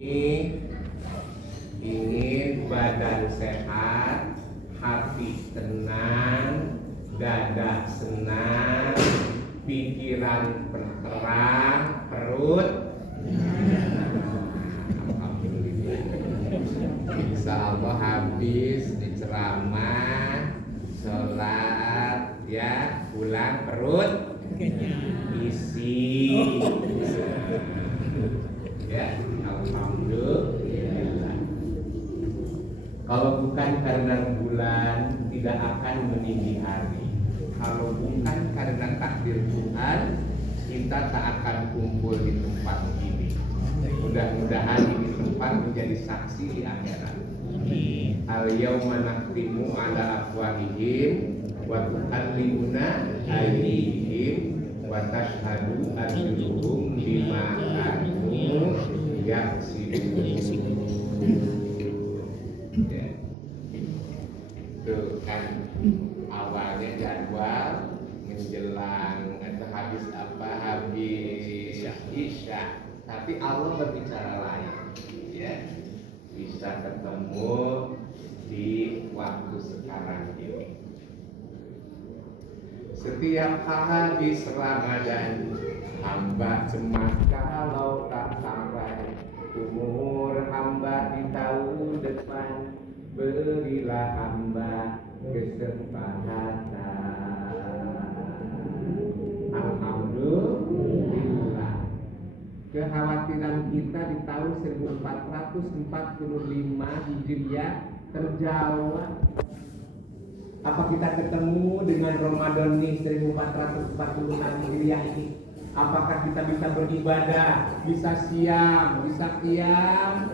Ingin badan sehat, hati tenang, dada senang, pikiran terang, perut alhamdulillah. Insya Allah habis diceramah, sholat, ya pulang perut isi. Ya, alhamdulillah. Kalau bukan karena bulan tidak akan meninggi hari. Kalau bukan karena takdir Tuhan, kita tak akan kumpul di tempat ini. Mudah-mudahan ini tempat menjadi saksi di akhirat. Al-yawma nakhtimu ala afwahihim wa tukallimuna aydihim wa tashhadu arjuluhum bima kanu yaksibun. Ya. Itu kan awalnya jadwal menjelang atau habis apa, habis Isya. Tapi Allah berbicara lain, ya. Bisa ketemu di waktu sekarang ini. Setiap habis Ramadan, hamba cemas kalau tak sampai umur hamba di tahun depan. Berilah hamba kesempatan. Alhamdulillah. Kekhawatiran kita di tahun 1445 Hijriah terjawab. Apa kita ketemu dengan Ramadan ini 1446 Hijriah ini? Apakah kita bisa beribadah, bisa siam, bisa qiyam?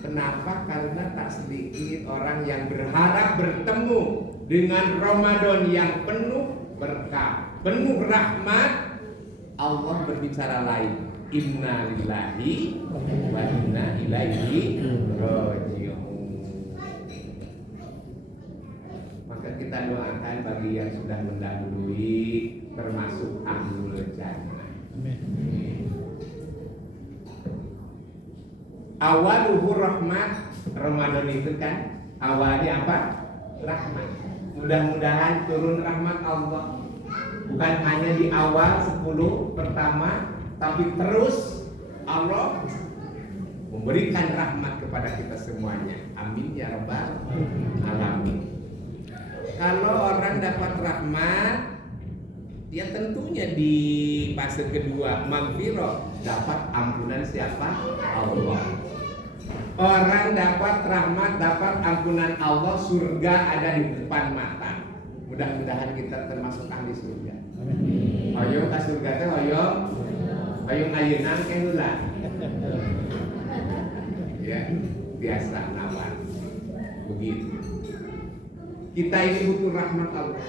Kenapa? Karena tak sedikit orang yang berharap bertemu dengan Ramadan yang penuh berkah, penuh rahmat. Allah berbicara lain. Inna lillahi wa inna ilaihi raji'un. Maka kita doakan bagi yang sudah mendahului, termasuk ahlul jannah. Awaluhu rahmat. Ramadan itu kan awalnya apa? Rahmat. Mudah-mudahan turun rahmat Allah. Bukan hanya di awal 10 pertama, tapi terus Allah memberikan rahmat kepada kita semuanya. Amin ya rabbal alamin. Kalau orang dapat rahmat, dia tentunya di fase kedua magfirah, dapat ampunan siapa? Allah. Orang dapat rahmat, dapat ampunan Allah, surga ada di depan mata. Mudah-mudahan kita termasuk ahli surga. Ayo ke surga teh, ayo ayeuna ke heula. Ya, biasa nawar. Begitu. Kita ini butuh rahmat Allah.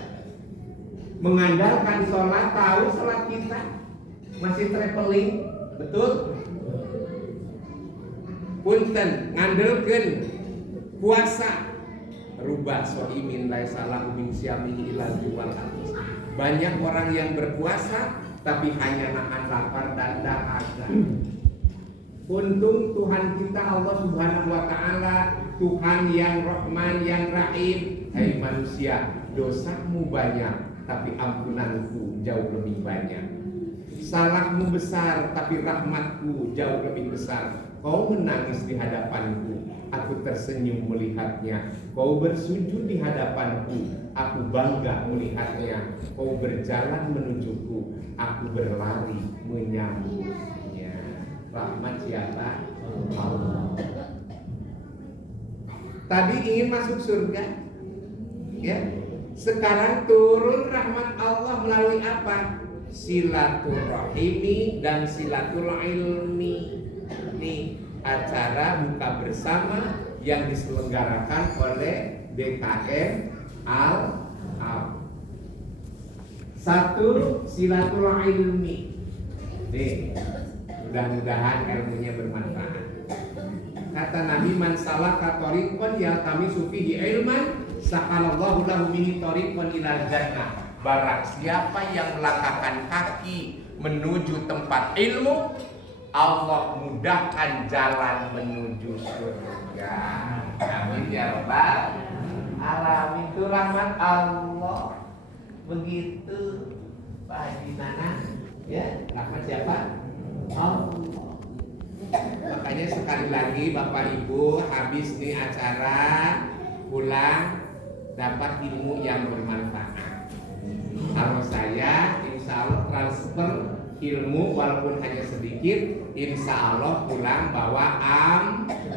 Mengandalkan sholat, tahu sholat kita masih traveling, betul? Punten ngandelkeun puasa, rubah soimin laisa lahu min syamihi illa wal atus. Banyak orang yang berpuasa tapi hanya nahan lapar dan dahaga. Untung Tuhan kita Allah Subhanahu wa taala, Tuhan yang Rahman yang Rahim. Hai manusia, dosamu banyak tapi ampunanku jauh lebih banyak. Salahmu besar tapi rahmatku jauh lebih besar. Kau menangis di hadapanku, aku tersenyum melihatnya. Kau bersujud di hadapanku, aku bangga melihatnya. Kau berjalan menujuku, aku berlari menyambutnya. Rahmat siapa? Allah. Tadi ingin masuk surga, ya. Sekarang turun rahmat Allah melalui apa? Silaturahimi dan silatul ilmi. Ini acara buka bersama yang diselenggarakan oleh DKM Al-Ab. Satu, silatul ilmi. Nih, mudah-mudahan ilmunya bermanfaat. Kata Nabi, man salaka thariqan yaltamisu fihi ilman sahalallahu lahu bihi thariqan ilal jannah. Barang siapa yang melangkahkan kaki menuju tempat ilmu, Allah mudahkan jalan menuju surga. Amin ya rabbal alamin. Itu rahmat Allah. Begitu Pak Haji Nana, ya, rahmat siapa? Allah. Makanya sekali lagi Bapak Ibu, habis nih acara, pulang dapat ilmu yang bermanfaat. Kalau saya insya Allah transfer ilmu walaupun hanya sedikit, insya Allah pulang bawa amal.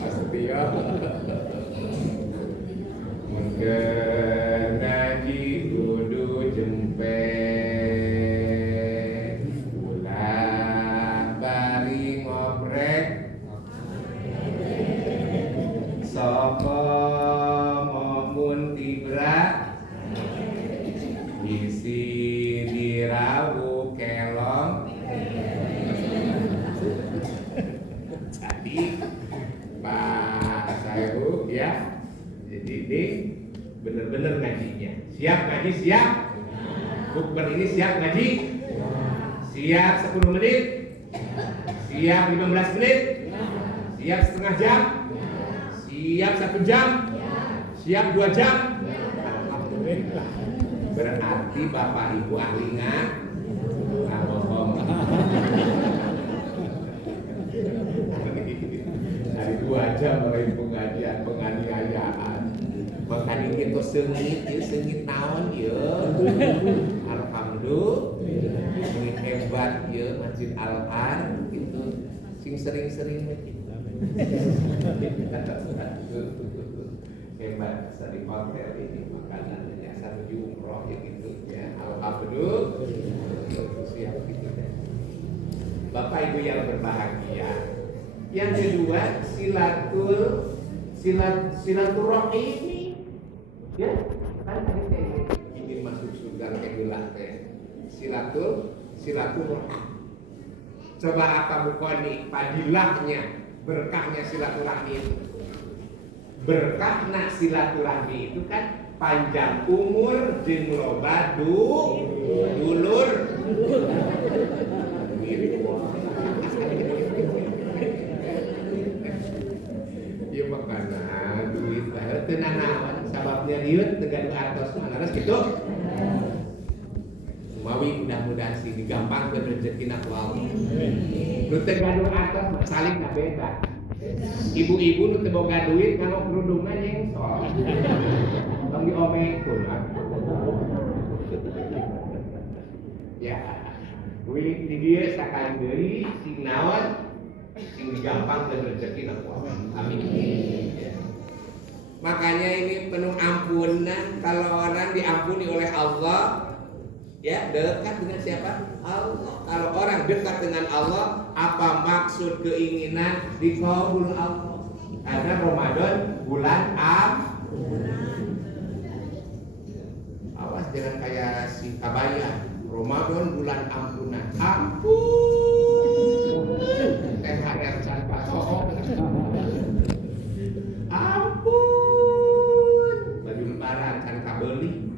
Pasti ya. Mungkin ngaji kudu jempe, ulah bari ngobrek, soko maupun tibra, isi dirawu kelong. Jadi Pak Sayu ya, jadi ini bener-bener ngajinya. Siap ngaji, siap? Bukber ini siap ngaji? Siap 10 menit? Siap 15 menit? Siap setengah jam? Siap 1 jam? Siap 2 jam? Alhamdulillah. Berarti Bapak Ibu ahli bohong. Hari 2 jam oleh pengajian penganiayaan. Makanya itu sengit naon ya. Alhamdulillah. Ini hebat ya Masjid Al-An gitu. Sing sering-sering begitu. Hebat dari hotel ini makanan biasa menuju umroh ya gitu ya. Alhamdulillah. Siap gitu deh. Bapak Ibu yang berbahagia. Yang kedua silaturahim. Ya, kan tadi kayak ingin masuk surga kayak gelah teh. Silaturahim. Coba apa bukoni padilahnya, berkahnya silaturahmi itu. Berkahna silaturahmi itu kan panjang umur jeung loba dulur. Ieu makana duit bae teu nanaon sababnya riut teu gaduh artos manaras kitu. Mawi mudah-mudahan sih digampangkeun rezekina ku Allah. Nu teu gaduh artos mah salingna beda. Ibu-ibu nu teu boga duit kalau kerudungna nyengsol. Bang diomengkeun. Ya. Duit di dieu sakali deui sing naon? Sing gampang dan rezeki nak Allah. Amin. Ya. Makanya ini penuh ampunan. Kalau orang diampuni oleh Allah, ya dekat dengan siapa? Allah. Kalau orang dekat dengan Allah, apa maksud keinginan dikabul Allah? Karena Ramadan bulan ampunan. Awas jangan kayak si Kabaya. Ramadan bulan ampunan. Ampun. THR tanpa sohong. Ampun. Baju lebaran kan kabeli.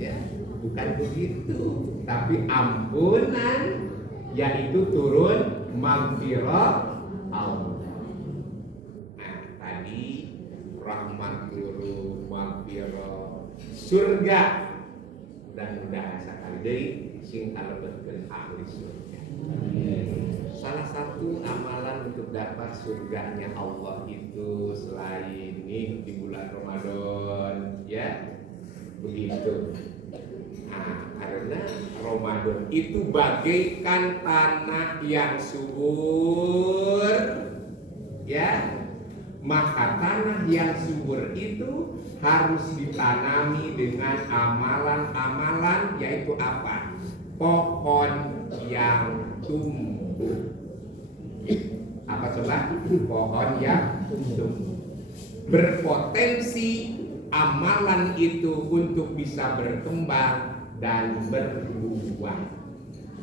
Ya, bukan begitu. Tapi ampunan yaitu turun maghfirah Allah. Nah, tadi rahmat turun maghfirah surga. Mudah-mudahan sekali deui sing kalebetkeun ahli surga. Salah satu amalan untuk dapat surganya Allah itu selain ini di bulan Ramadan, ya begitu. Nah, karena Ramadan itu bagaikan tanah yang subur, ya, maka tanah yang subur itu harus ditanami dengan amalan-amalan, yaitu apa? Pohon yang tumbuh. Apa coba? Pohon yang tumbuh. Berpotensi amalan itu untuk bisa berkembang dan berbuah.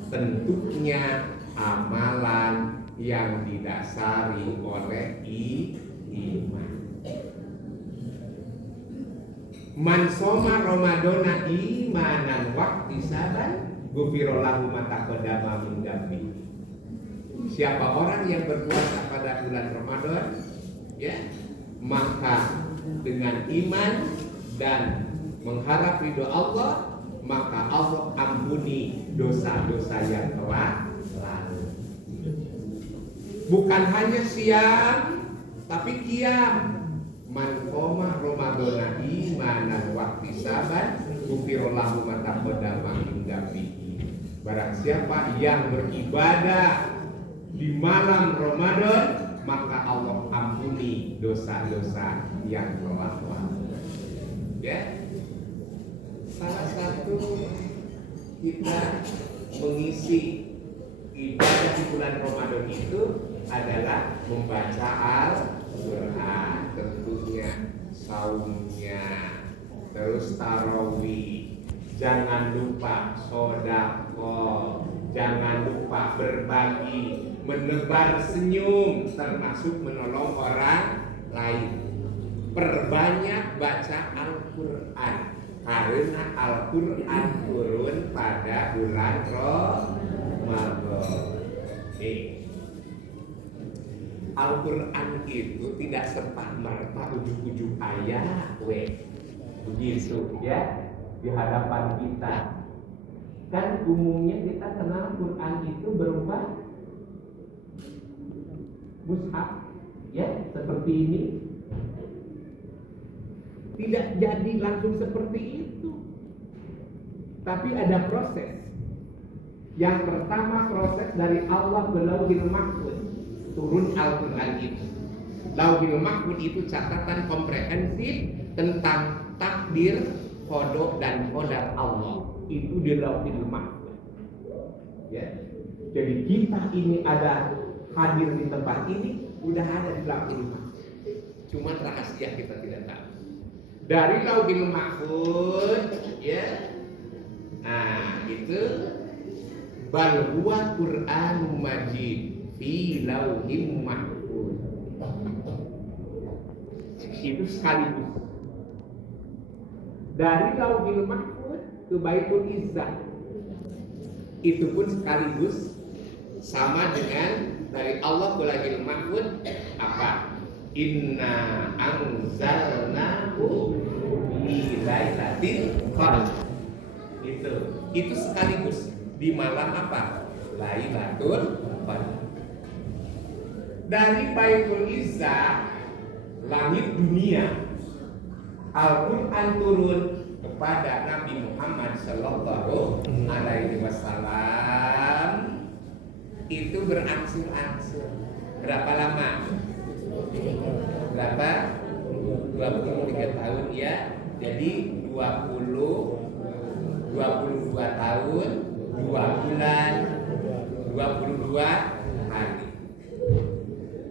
Tentunya amalan yang didasari oleh iman. Man soma Ramadana imanan wahtisaban ghufira lahu ma taqaddama min dzambi. Siapa orang yang berpuasa pada bulan Ramadan, ya, maka dengan iman dan mengharap ridho Allah, maka Allah ampuni dosa-dosa yang telah lalu. Bukan hanya siam, tapi qiyam. Man qoma Ramadana imanan wahtisaban ghufira lahu ma taqaddama min dzambihi. Barang siapa yang beribadah di malam Ramadan, maka Allah ampuni dosa-dosa yang telah lalu. Ya, salah satu kita mengisi ibadah di bulan Ramadan itu adalah membaca Al-Quran, tentunya saumnya, terus tarawih, jangan lupa sedekah, jangan lupa berbagi, menebar senyum, termasuk menolong orang lain. Perbanyak baca Al-Quran, karena Al-Quran turun pada bulan Ramadan. Al-Quran itu tidak serta-merta ujug-ujug ayat, begitu ya di hadapan kita. Kan umumnya kita kenal Quran itu berupa mushaf, ya, seperti ini. Tidak jadi langsung seperti itu, tapi ada proses. Yang pertama, proses dari Allah ke Lauhil Mahfuz, turun Al-Quran itu. Lauhil Mahfuz itu catatan komprehensif tentang takdir, qada dan qadar Allah. Itu di Lauhil Mahfuz. Ya. Jadi kita ini ada hadir di tempat ini, udah ada di Lauhil Mahfuz. Cuma rahasia kita tidak tahu. Dari Lauhil Mahfuz, ya. Nah, itu bal huwa Qur'anum Majid fi Lauhil Mahfuz. Itu sekaligus. Dari Lauhil Mahfuz ke Baitul Izzah, itu pun sekaligus, sama dengan dari Allah ke Lauhil Mahfuz apa? Inna anzalnahu fi lailatul qadr. Itu sekaligus di malam apa? Lailatul Qadar. Dari Baitul Izzah, langit dunia, Al-Quran turun kepada Nabi Muhammad Sallallahu Alaihi Wasallam. Itu berangsur-angsur. Berapa lama? Berapa? 23 tahun ya. Jadi 22 tahun, 2 bulan, 22 hari.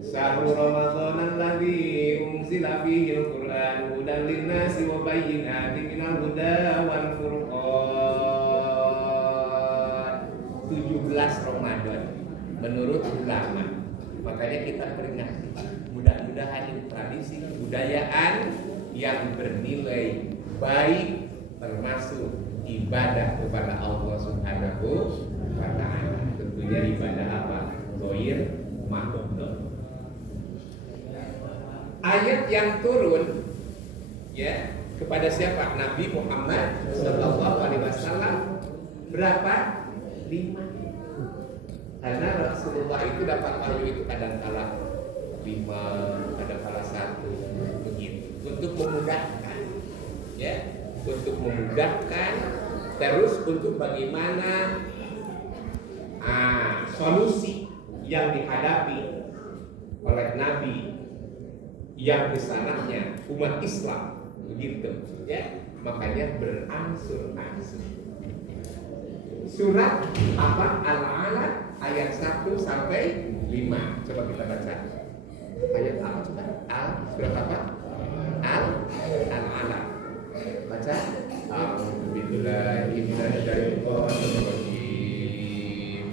Syahrul Ramadan alladzi unzila fihi al-Qur'an hudan lin-nasi wa bayyinatin minal huda wal furqan. 17 Ramadan menurut ulama. Makanya kita peringati, mudah-mudahan ini tradisi kebudayaan yang bernilai baik, termasuk ibadah kepada Allah Subhanahu wa ta'ala. Tentunya ibadah apa? Ghair makhdud. Ayat yang turun ya kepada siapa? Nabi Muhammad sallallahu alaihi wasallam berapa? 5. Karena Rasulullah itu dapat wahyu itu kadang-kala 5, kadang-kala 1, begitu. Untuk memudahkan, ya, untuk memudahkan, terus untuk bagaimana solusi yang dihadapi oleh Nabi yang kesananya umat Islam, begitu, ya. Makanya berangsur-angsur. Surat apa? Al-Alaq ayat 1 sampai 5. Coba kita baca. Ayat apa coba? Surat apa? Al-Alaq. Baca. A'udzubillahi minasyaitonir rajim.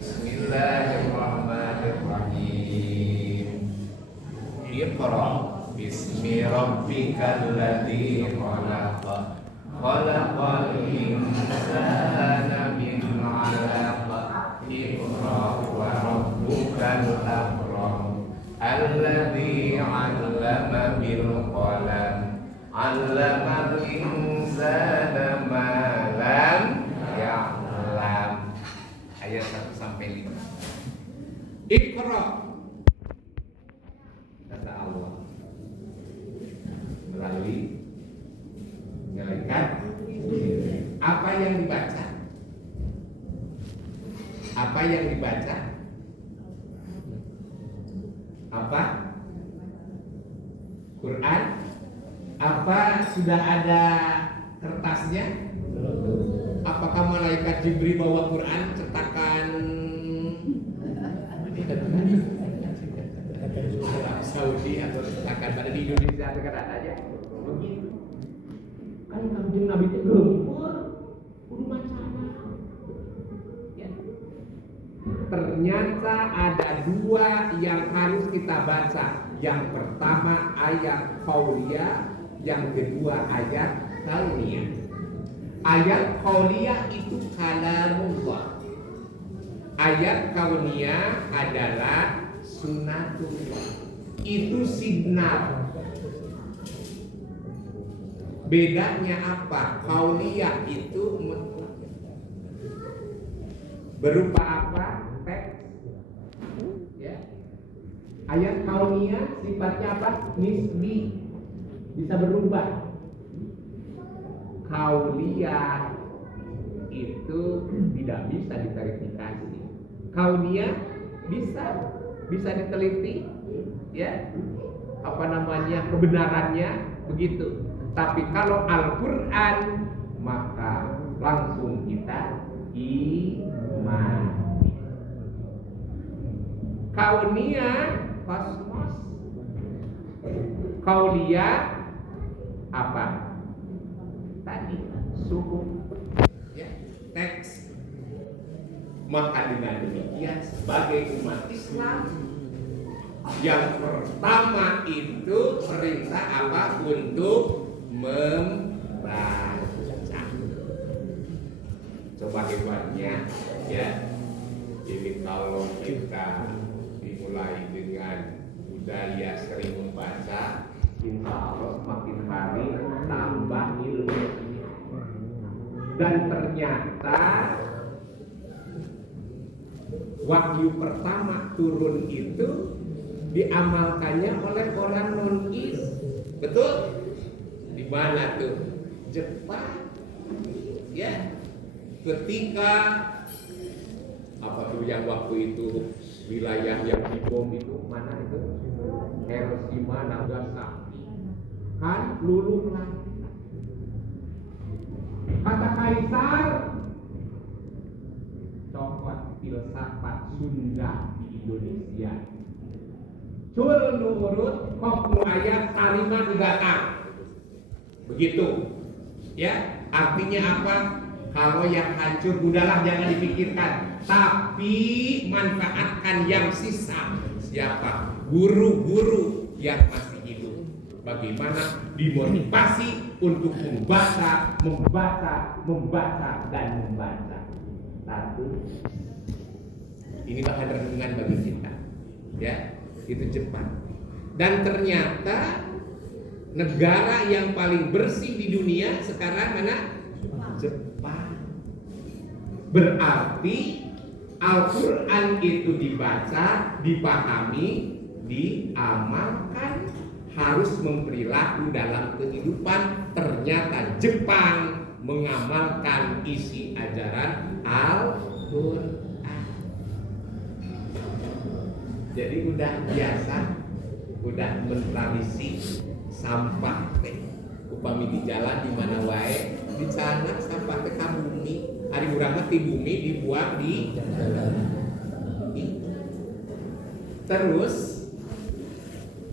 Bismillahirrahmanirrahim. Iqra bismi rabbikal ladzi khalaq. 'allamal insana ma lam ya'lam. Ayat 1 sampai 5. Iqra, kata Allah melalui malaikat. Apa yang dibaca? Apa yang dibaca? Apa? Quran? Apa sudah ada kertasnya? Apakah malaikat Jibril bawa Quran cetakan Arab Saudi atau cetakan pada di Indonesia sekarang aja? Begitu. Kan Kanjeng Nabi itu gempur, kudu macana. Ya. Ternyata ada dua yang harus kita baca. Yang pertama ayat qauliyah, yang kedua ayat kauniyah. Ayat qauliyah itu kalamullah. Ayat kauniyah adalah sunnatullah. Itu signal. Bedanya apa? Qauliyah itu berupa apa? Teks. Ya. Ayat kauniyah sifatnya apa? Nisbi. Bisa berubah. Qauliyah itu tidak bisa diverifikasi. Kauniyah bisa diteliti, ya, apa namanya, kebenarannya begitu. Tapi kalau Al-Quran maka langsung kita imani. Kauniyah kosmos, qauliyah apa? Tadi suhu, ya, teks. Maka dengan demikian sebagai umat Islam yang pertama itu perintah apa? Untuk membaca. Coba hebatnya, ya. Jadi kalau kita dimulai dengan budaya sering membaca, insya Allah makin hari tambah ilmu. Dan ternyata wahyu pertama turun itu diamalkannya oleh orang non-is. Betul? Di mana tuh? Jepang. Ya. Ketika apa tuh yang waktu itu wilayah yang dibom itu, mana itu? Hiroshima, Nagasaki. Kan luluh lagi. Kata Kaisar, cokot filsafat Sunda di Indonesia. Cul nurut kok ayat tarima digatang. Begitu. Ya, artinya apa? Kalau yang hancur udahlah, jangan dipikirkan. Tapi manfaatkan yang sisa. Siapa? Guru-guru yang masih hidup. Bagaimana dimotivasi untuk membaca, dan membaca. Satu. Ini bahan renungan bagi kita. Ya, itu Jepang. Dan ternyata negara yang paling bersih di dunia sekarang mana? Jepang. Berarti Al-Quran itu dibaca, dipahami, diamalkan, harus memperilaku dalam kehidupan. Ternyata Jepang mengamalkan isi ajaran Al-Quran. Jadi udah biasa, udah mentradisi sampah teh. Upami di jalan di mana wae, di sana sampah teh ka bumi. Ari urang mah ti bumi dibuang di jalan. Terus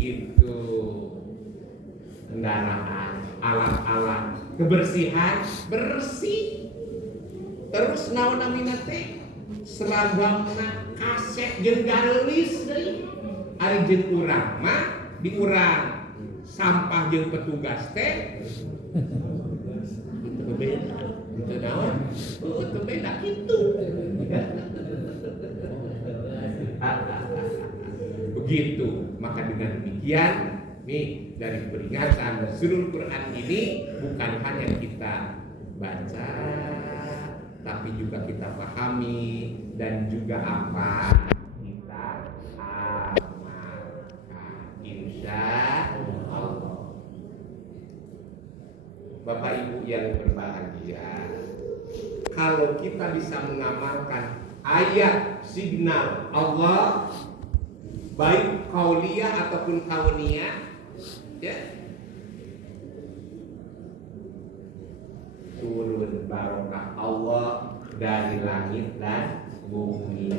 itu kendaraan, alat-alat kebersihan bersih. Terus naon namina teh? Seragamna kaset jeung garelis deui. Ari jeung urang mah diurang sampah jeung petugas teh itu beda. Itu naon? Itu beda itu. Begitu. Maka dengan demikian Nih, dari peringatan nuzulul Quran ini bukan hanya kita baca, tapi juga kita pahami dan juga apa kita amalkan. Insya Allah. Bapak Ibu yang berbahagia, kalau kita bisa mengamalkan ayat signal Allah, baik qauliyah ataupun kauniyah, ya, turun barokah Allah dari langit dan bumi,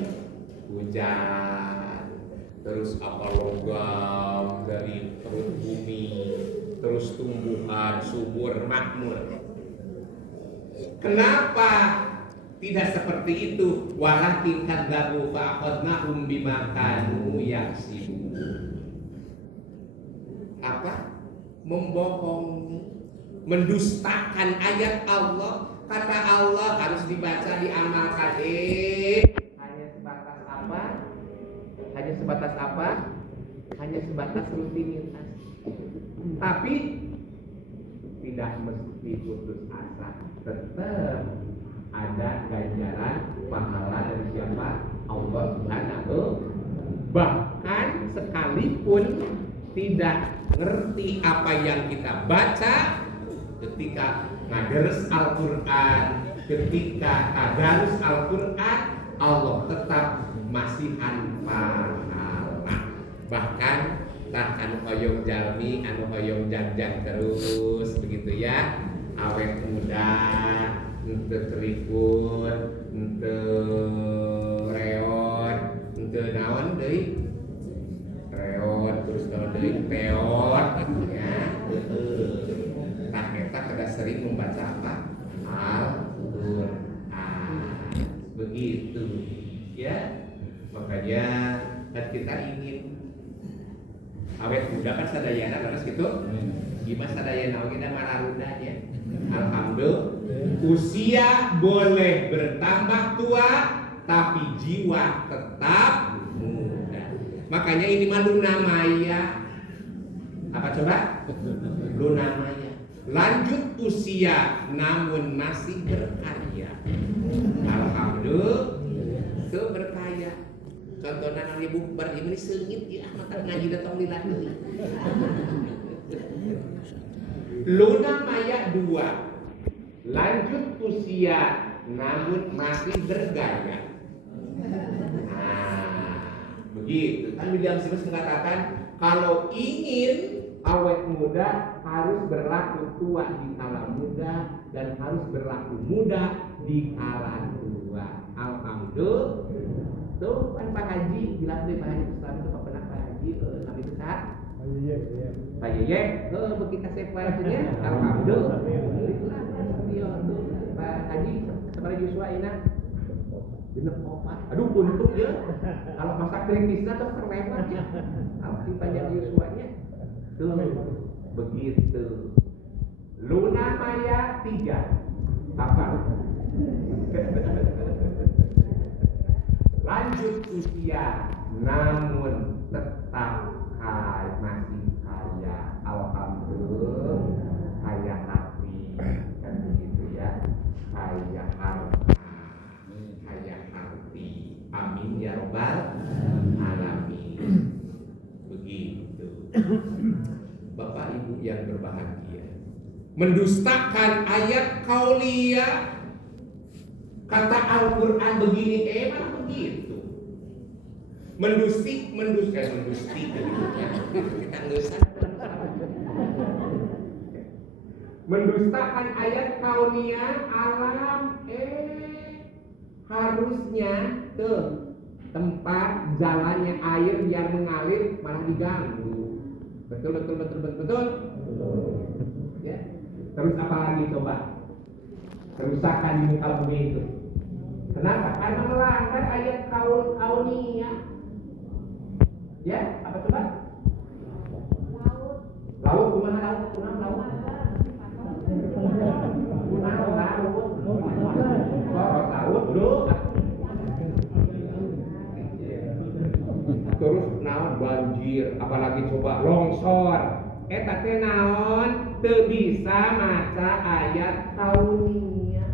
hujan, terus apa logam dari perut bumi, terus tumbuhan subur makmur. Kenapa tidak seperti itu? Walakin kadzabu fa'akhadnahum bima kanu yaksibun. Apa? Membohongi, mendustakan ayat Allah. Kata Allah harus dibaca, diamalkan. Hanya sebatas apa? Hanya sebatas apa? Hanya sebatas rutinitas. Tapi tidak mesti putus asa. Tetap ada ganjaran pahala dari siapa? Allah Subhanahu. Bahkan sekalipun tidak ngerti apa yang kita baca, ketika ngaderes Al-Quran, ketika tadarus Al-Quran, Allah tetap masihan pahala. Bahkan tak anu hoyong jalmi, anu hoyong janjang terus begitu ya, awet muda, ente terikut, ente reot, ente naon deui, reot terus naon deui peot ya. Nah kita kada sering membaca apa? Al-Quran begitu ya. Makanya kan kita ingin awet muda kan sadayana harus gitu. Gimana sadayana kita mararudanya. Alhamdulillah, usia boleh bertambah tua, tapi jiwa tetap muda. Makanya ini mah Luna Maya. Apa coba? Luna Maya. Lanjut usia, namun masih berkarya. Alhamdulillah, itu berkarya. Contohnya nang ibu bar ini seungit ya, mata ngaji datang lila deui. Luna Maya 2. Lanjut usia namun masih bergaya. Nah, begitu. Kan William James mengatakan kalau ingin awet muda harus berlaku tua di kala muda dan harus berlaku muda di kala tua. Alhamdulillah. Tuh kan Pak Haji bilang dari Pak Haji Islam itu pernah Pak Haji sampai besar. Pak Yeye, begitu saya punya alhamdulillah. Pak Haji seperti Yuswa Ina bener opat. Aduh untung ya. Kalau masa kritisnya tuh terlewat ya. Kalau ditanya Yuswanya tuh begitu. Luna Maya 3. Apa? Lanjut usia namun tetap masih kaya. Alhamdulillah, kaya hati kan begitu ya, kaya harta, kaya hati. Amin ya robbal alamin. Begitu. Bapak Ibu yang berbahagia, mendustakan ayat qauliyah. Kata Al-Quran begini, emang begitu. Mendusti kita ngesan. Mendustakan ayat kauniyah alam, harusnya tuh tempat jalannya air yang mengalir malah diganggu. Betul. Ya. Terus apa lagi coba? Kerusakan di muka bumi itu. Kenapa? Karena melanggar ayat kauniyah. Ya, apa coba? Laut gimana laut? Laut. Laut dulu. Terus naon banjir banjir, apalagi coba longsor. Eta teh naon? Teu bisa maca ayat kauniyah.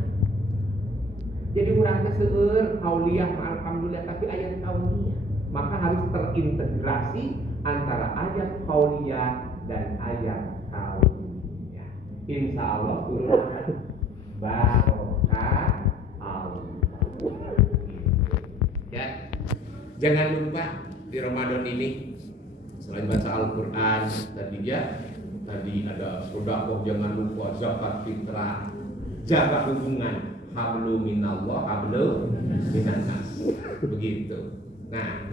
Jadi urang teh seueur kauliyah alhamdulillah, tapi ayat kauniyah. Maka harus terintegrasi antara ayat kauliyah dan ayat kauniyah. Insya Allah turun barokah Allah. Ya, jangan lupa di Ramadan ini selain baca Al-Quran tadi ada sedekah, jangan lupa zakat fitrah, jaga hubungan hablu minallah hablu minannas, begitu. Nah,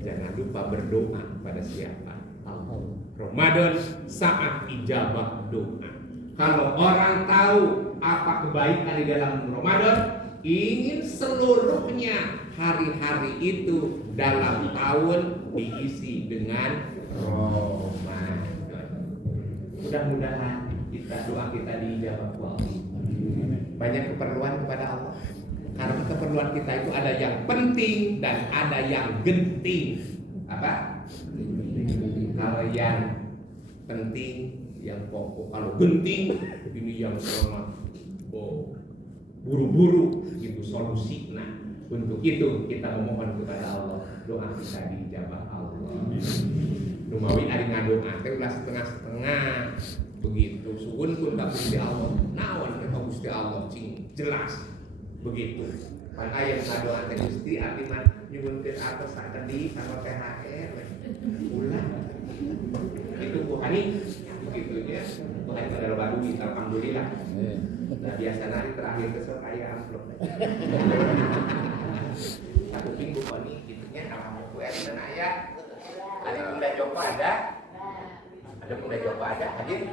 jangan lupa berdoa pada siapa? Allah. Ramadan saat ijabah doa. Kalau orang tahu apa kebaikan di dalam Ramadan, ingin seluruhnya hari-hari itu dalam tahun diisi dengan Ramadan. Mudah-mudahan doa kita dijawab Allah. Banyak keperluan kepada Allah. Karena keperluan kita itu ada yang penting dan ada yang genting. Apa? Kalau yang penting, yang pokok. Kalau genting, ini yang selamat. Buru-buru gitu solusi. Nah, untuk itu kita memohon kepada Allah, doa kita dijabah Allah. Rumawi ari ngadoa teh ulah setengah-setengah begitu. Suhun pun ka Gusti Allah. Naon ka Gusti Allah cing jelas begitu. Pan aya ngadoa teh Gusti abdi mah nyuhunkeun atos tadi sama THR. Ulah. Itu Bu Hani begitu ya. Bu Hani pada badui alhamdulillah. Nah biasa nanti terakhir besok ayah amplop. Satu minggu ini gitunya sama kue dan ayah. Ada bunda Joko ada bunda Joko ada hadir.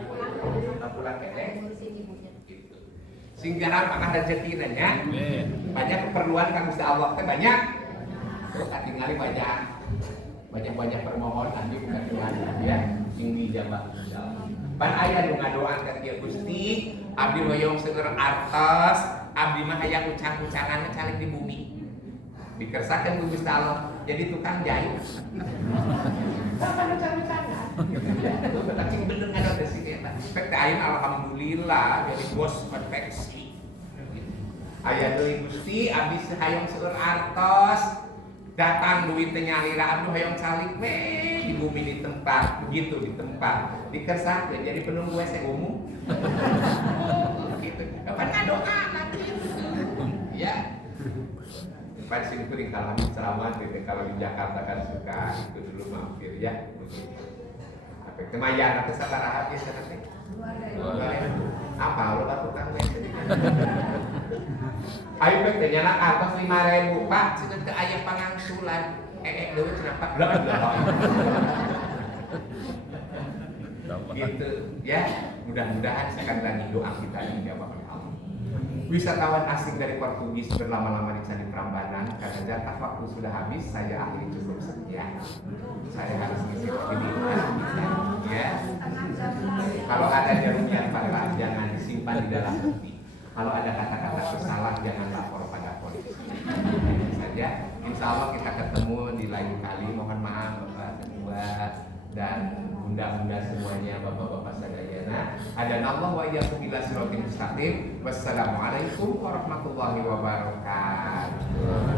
Pulang keneng. Sehingga apakah rezeki nanya? Banyak keperluan kan Gusti Allah teh banyak. Terus tinggali banyak permohonan di bukan Tuhan ya sing dijabah insyaallah. Pan aya nu ngadoakeun dia Gusti, abdi hoyong seueur artos, abdi mah hayang ucang-ucangan calik di bumi. Dikersakeun ku Gusti Allah jadi tukang jahit. Kapan ucang-ucangan? Tuh cing bener ngadoa sih eta. Pek teh ayeuna alhamdulillah jadi bos konveksi. Aya deui Gusti, abdi hayong seueur artos. Datang duit teh nyalira aduh hayong calik di bumi di tempat begitu di tempat dikersakeun jadi penunggu WC umum gitu kapan ngadoa lagi ya pas sing kuring kalau ceramah gitu kalau di Jakarta kan suka itu dulu mampir ya apa kemayan atau sabaraha biasa teh apa lo tukang WC ayo pek ternyata atas 5.000 Pak, cenah teu aya pangangsulan. Deui cenah Pak. Gitu ya. Mudah-mudahan sekali lagi doa kita dijawab oleh Allah. Wisatawan asing dari Portugis berlama-lama di Candi Prambanan karena jatah waktu sudah habis, saya akhiri cukup sekian. Saya harus ngisi ini ya. Kalau ada jarumian pada jangan disimpan di dalam hati. Kalau ada kata-kata bersalah jangan lapor pada polisi. Saja, insya Allah kita ketemu di lain kali. Mohon maaf Bapak Ketua dan bunda-bunda semuanya, bapak-bapak sadayana. Adanallah wa iyyakum ila siratal mustaqim. Wassalamualaikum warahmatullahi wabarakatuh.